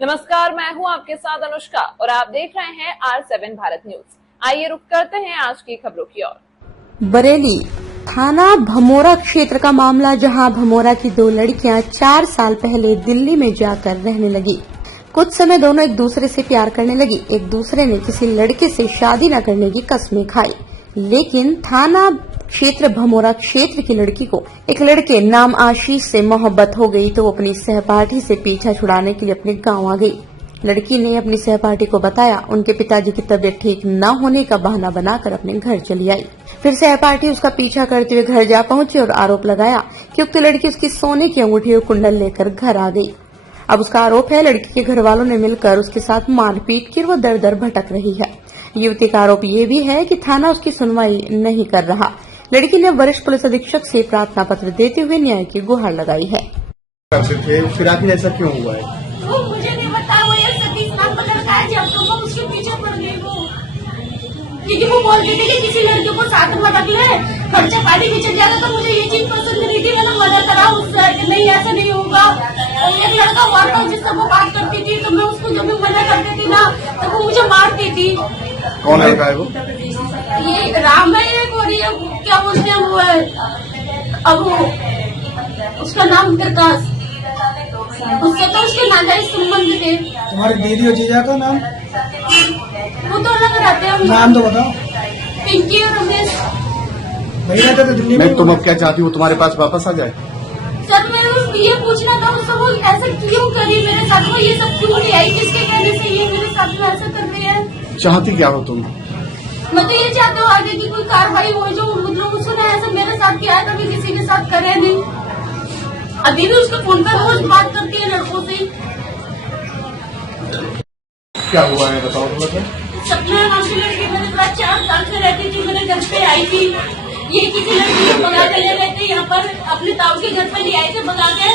नमस्कार, मैं हूं आपके साथ अनुष्का और आप देख रहे हैं R7 भारत न्यूज। आइए रुक करते हैं आज की खबरों की ओर। बरेली थाना भमोरा क्षेत्र का मामला, जहां भमोरा की दो लड़कियां 4 साल पहले दिल्ली में जाकर रहने लगी। कुछ समय दोनों एक दूसरे से प्यार करने लगी। एक दूसरे ने किसी लड़के से शादी न करने की कस्में खाई, लेकिन थाना क्षेत्र भमोरा क्षेत्र की लड़की को एक लड़के नाम आशीष से मोहब्बत हो गई, तो वो अपनी सहपाठी से पीछा छुड़ाने के लिए अपने गांव आ गई। लड़की ने अपनी सहपाठी को बताया। उनके पिताजी की तबीयत ठीक न होने का बहाना बनाकर अपने घर चली आई। फिर सहपाठी उसका पीछा करते हुए घर जा पहुंची और आरोप लगाया कि उक्त लड़की उसकी सोने की अंगूठी और कुंडल लेकर घर आ गई। अब उसका आरोप है लड़की के घर वालों ने मिलकर उसके साथ मारपीट की और वो दर दर भटक रही है। युवती का आरोप ये भी है कि थाना उसकी सुनवाई नहीं कर रहा। लड़की ने वरिष्ठ पुलिस अधीक्षक से प्रार्थना पत्र देते हुए न्याय की गुहार लगाई है। फिर आखिर ऐसा क्यों हुआ है? वो मुझे नहीं पता। वो ये सतीश नाम का लड़का है, जब तो वो उसके पीछे पड़ गई वो, क्योंकि वो बोलती थी कि किसी लड़के को साथ में रख ले, खर्चा पानी बिछड़ जाएगा। तो मुझे ये चीज पसंद नहीं थी। मैंने मना करा उससे कि नहीं, ऐसा नहीं होगा। एक लड़का और था जिससे वो बात करती थी, तो मैं उसको जब भी मना करती थी ना, तो वो मुझे मारती थी। कौन लड़का है वो? ये राम है एक, और ये क्या बोलते हैं वो है, अब वो उसका नाम प्रकाश। उससे तो उसके नाजायज संबंध थे। तुम्हारी दीदी और जीजा का नाम? वो तो अलग रहते हैं। नाम तो बताओ। पिंकी और रमेश। वही रहते थे दिल्ली में। तुम अब क्या चाहती हो, तुम्हारे पास वापस आ जाए? सर मैं उसको ये पूछना था उससे, वो ऐसा क्यों करी मेरे साथ, वो ये सब क्यों नहीं आई, किसके कहने से ये मेरे साथ में ऐसा कर रही है? चाहती क्या हो तुम? मैं तो ये चाहती हूँ आगे की कोई कार्रवाई हो, जो मतलब उसने ऐसा मेरे साथ किया है, कभी किसी के साथ करे नहीं। अभी भी उसके फोन पर रोज बात करती है लड़कों से। क्या हुआ है बताओ थोड़ा। सपना नाम की लड़की मेरे पास 4 साल से रहती थी। मेरे घर पे आई थी। ये किसी लड़की को भगा के ले गए थे, यहाँ पर अपने ताऊ के घर पे ले आए थे भगा के।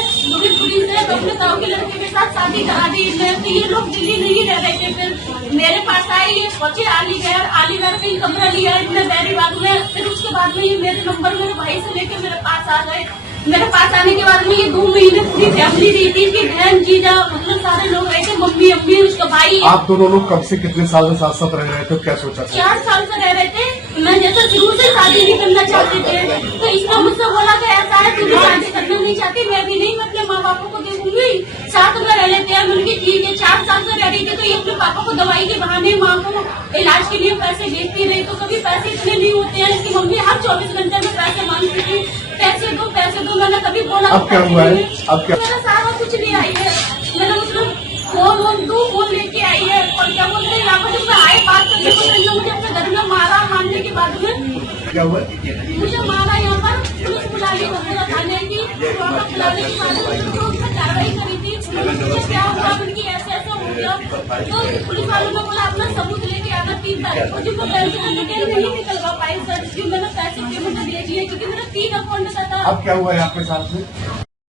पुलिस ने अपने ताऊ के लड़के के साथ शादी करा दी। तो ये लोग दिल्ली नहीं रह रहे थे। फिर मेरे पास आए, ये सोचे अलीगढ़ कहीं कमरा लिया इतने बैरीबाग में। फिर उसके बाद में ये मेरे नंबर मेरे भाई से लेके मेरे पास आ गए। मेरे पास आने के बाद में ये 2 महीने पूरी फैमिली रही थी। इसकी बहन जीजा मतलब सारे लोग रहे थे, मम्मी अम्मी उसका भाई। आप दोनों लोग कब से कितने साल से साथ साथ रह रहे थे, क्या सोचा था? 4 साल से रह रहे थे। मैं जैसे शुरू से शादी नहीं करना चाहते थे, तो इसने मुझसे बोला कि ऐसा है तू भी शादी करना नहीं चाहती, मैं भी नहीं, मैं अपने माँ बापों को देखूंगी, साथ में रह लेते हैं। मैंने ठीक है। 4 साल से रह रही थी, तो ये अपने पापा को दवाई के बहाने माँ को इलाज के लिए पैसे भेजती रही। तो कभी पैसे इतने नहीं होते हैं। इसकी मम्मी हर 24 घंटे में पैसे मांगती थी, पैसे दो पैसे दो। मैंने कभी बोला अब क्या हुआ है? अब क्या? मेरा सारा कुछ नहीं आई है। मैंने मतलब फोन लेके आई है, और क्या बोलते हैं यहाँ पर जब मैं आए बात करने को, मुझे अपने घर में मारा। मारने के बाद में क्या हुआ? मुझे मारा। यहाँ पर पुलिस बुला ली भमोरा थाने की। बुलाने के बाद उसने कार्रवाई करी थी। मुझे क्या हुआ, उनकी ऐसे हो गया। तो पुलिस वालों ने बोला अपना सबूत लेके आना 3 तारीख को। जिनको पैसे का डिटेल नहीं निकलवा पाई सर, क्योंकि मैंने पैसे पेमेंट भेजी है, क्योंकि मेरा 3 अकाउंट था। अब क्या हुआ है आपके साथ में?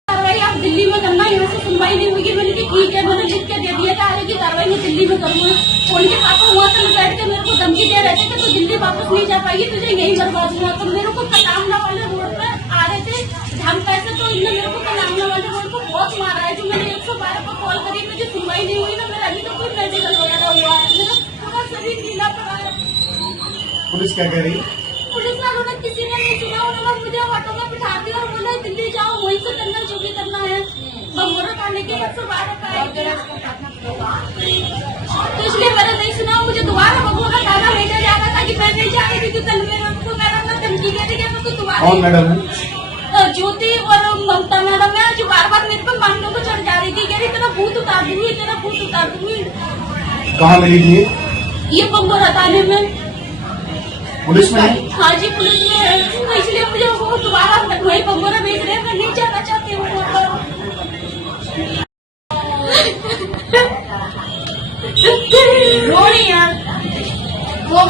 कार्रवाई आप दिल्ली में करना, यहाँ से सुनवाई नहीं होगी। मैंने कहा ठीक है, मैंने लिख के दे दिया था आगे की कार्रवाई मैं दिल्ली में करूँगा। उनके पापा हुआ तो बैठ के मेरे को धमकी दे रहे थे कि तू दिल्ली वापस नहीं जा पाएगी, तुझे यही बर्बाद हुआ। तो मेरे को कटामना वाले रोड पे आ रहे थे हम पैसे, तो इनने मेरे को कटामना वाले रोड को बहुत मारा है। जो मैंने 112 पर कॉल करी, मुझे सुनवाई नहीं हुई ना। मेरा अभी तो कोई मेडिकल वगैरह हुआ है, मेरा पूरा शरीर ढीला पड़ा है। पुलिस क्या कह रही है? पुलिस वालों ने किसी ने नहीं सुना। उन्होंने मुझे ऑटो में बिठा दिया और बोला दिल्ली जाओ, वहीं से करना जो भी करना है। भमोरा थाने के 112 का है। तो इसलिए मैंने नहीं सुना। मुझे दोबारा भमोरा थाना भेजा जा रहा था कि मैं नहीं जा रही थी। कल मेरे को मैडम ने धमकी दे दी कि मैं तो दोबारा। कौन मैडम है? ज्योति और ममता मैडम है, जो बार बार मेरे पर मांगने को चढ़ जा रही थी। कह रही तेरा भूत उतार दूंगी, तेरा भूत उतार दूंगी। कहाँ मिली थी ये भमोरा थाने में। पुलिस में? हाँ जी पुलिस में है। तो इसलिए मुझे वो दोबारा वही भमोरा भेज रहे हैं। मैं नहीं जाना चाहती हूँ वहाँ पर। रो रही यार वो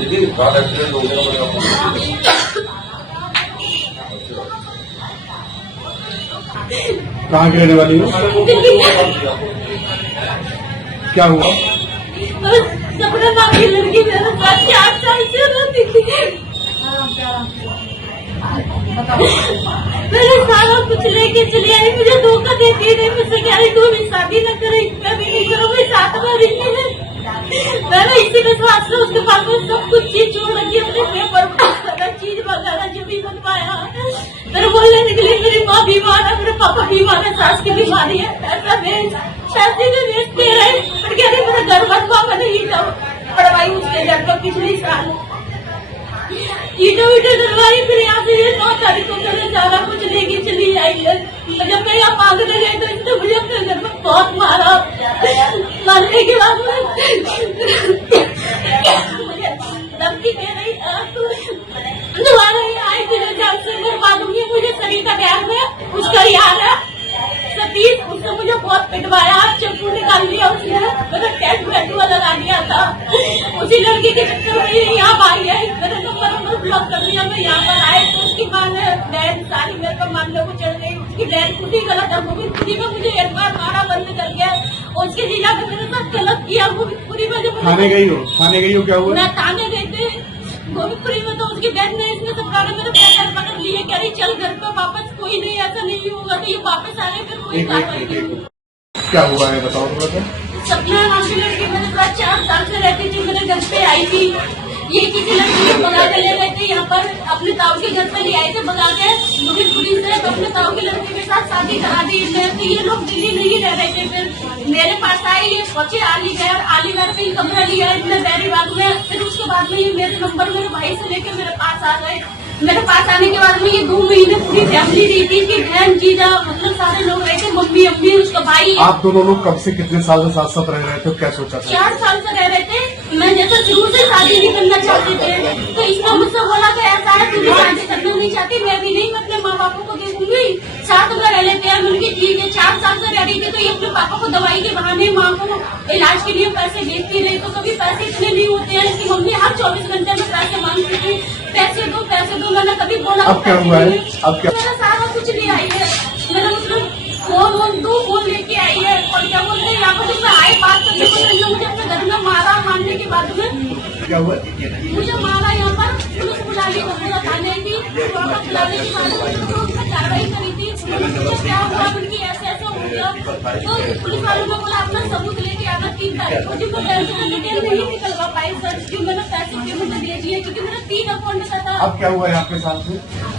दीदी कार एक्सीडेंट हो गया। कहाँ की रहने वाली हो? क्या हुआ? सपना नाम की लड़की मेरे साथ 4 साल से रहती थी। मैं मेरे सारा कुछ लेके चली आई, मुझे धोखा देती है। मुझसे कह रही तू अभी शादी न करे, मैं भी नहीं करूँगी, साथ में रहती है। मैंने इसी विश्वास से उसके पास में सब कुछ चीज छोड़ रखी, अपने पेपर सारा चीज वगैरह जो भी बनवाया। मेरे बोलने निकली मेरी माँ बीमार है, मेरे पापा बीमार है, सास की बीमारी है, पैसा बेच शादी में बेच दे रहे। फिर कह रही मेरा घर बनवा, मैंने ईटा पड़वाई उसके घर पर पिछले साल, ईटा वीटा डलवाई। फिर यहाँ से ये 9 तारीख को मैंने सारा कुछ लेके चली आई है। जब मैं यहाँ मांगने गई तो इसने मुझे अपने घर में बहुत मारा। मारने के बाद धमकी दे रही दोबारा ये आई थी, जब से मेरे मालूम नहीं मुझे सरिता गैर है, उसका यार है सतीश, उसने मुझे बहुत पिटवाया, चप्पू निकाल लिया उसने, मेरा टेस्ट बैठुआ लगा दिया था। उसी लड़की के चक्कर में यहाँ आई है, मेरे नंबर ब्लॉक कर दिया। मैं यहाँ पर आए तो उसकी माँ ने बहन सारी मेरे पर मारने को चल गई। उसकी बहन खुद ही गलत है, वो भी खुद ही में मुझे एक बार मारा बंद कर गया। उसके जिला में मेरे साथ गलत किया, वो भी पूरी वजह थाने गई हो क्या हुआ? मैं थाने गई थी गोविंदपुरी में, तो उसकी बहन ने इसमें सब कारण मेरे पैर पकड़ लिए, कह रही चल घर पे वापस, कोई नहीं ऐसा नहीं होगा। तो ये वापस आ गए, फिर कोई कार्रवाई नहीं हुई। क्या हुआ है बताओ थोड़ा। सपना नाम की लड़की मेरे साथ 4 साल से रहती थी, मेरे घर पे आई थी। ये किसी लड़की को भगा के ले गए थे, यहाँ पर अपने ताऊ के घर पे ले आए थे भगा के गोविंदपुरी से। अपने ताऊ की लड़की के साथ शादी करा दी इसने। तो ये लोग दिल्ली नहीं रह रहे थे, फिर मेरे पास आई, ये पहुंचे अलीगढ़ पे ही कमरा लिया इसने बैरीबाग में। फिर उसके बाद में ये मेरे नंबर मेरे भाई से लेके मेरे पास आ गए। मेरे पास आने के बाद में ये 2 महीने पूरी फैमिली रही थी, इसकी बहन जीजा मतलब सारे लोग रहे थे, मम्मी अम्मी उसका भाई। आप दोनों लोग कब से कितने साल से साथ साथ रह रहे थे, क्या सोचा था? 4 साल से रह रहे थे। मैं जैसे शुरू से शादी नहीं करना चाहते थे, तो इसने मुझसे बोला कि ऐसा है तुम शादी करना नहीं चाहती, मैं भी नहीं, मैं अपने माँ बापों को दे दूंगी, साथ में रह लेते हैं। उनकी ठीक है, 4 साल से रह रही थी। तो ये अपने पापा को दवाई के बहाने माँ को इलाज के लिए पैसे देती रही। तो कभी पैसे इतने नहीं होते हैं, इसकी मम्मी हर 24 घंटे में पैसे मांगती थी, पैसे दो। मैंने कभी बोला अब क्या हुआ है? अब क्या? मैंने सारा कुछ ले आई है, मैंने मतलब फोन 2 फोन लेके आई है। और क्या बोलते हैं यहाँ पर मैं आई बात करने को, मुझे अपने घर में मारा। मारने के बाद में क्या हुआ? मुझे मारा, यहाँ पर पुलिस बुला ली, थाने की बुलाने के बाद उसने कार्रवाई करी थी। मुझे क्या हुआ उनकी ऐसे हो गया, तो पुलिस वालों ने बोला अपना सबूत लेके आना 3 तारीख को। जिनको डिटेल नहीं निकलवा पाए सर, क्योंकि मैंने पैसे पेमेंट दे दिए, क्योंकि मेरा 3 अकाउंट था। अब क्या हुआ है आपके साथ में?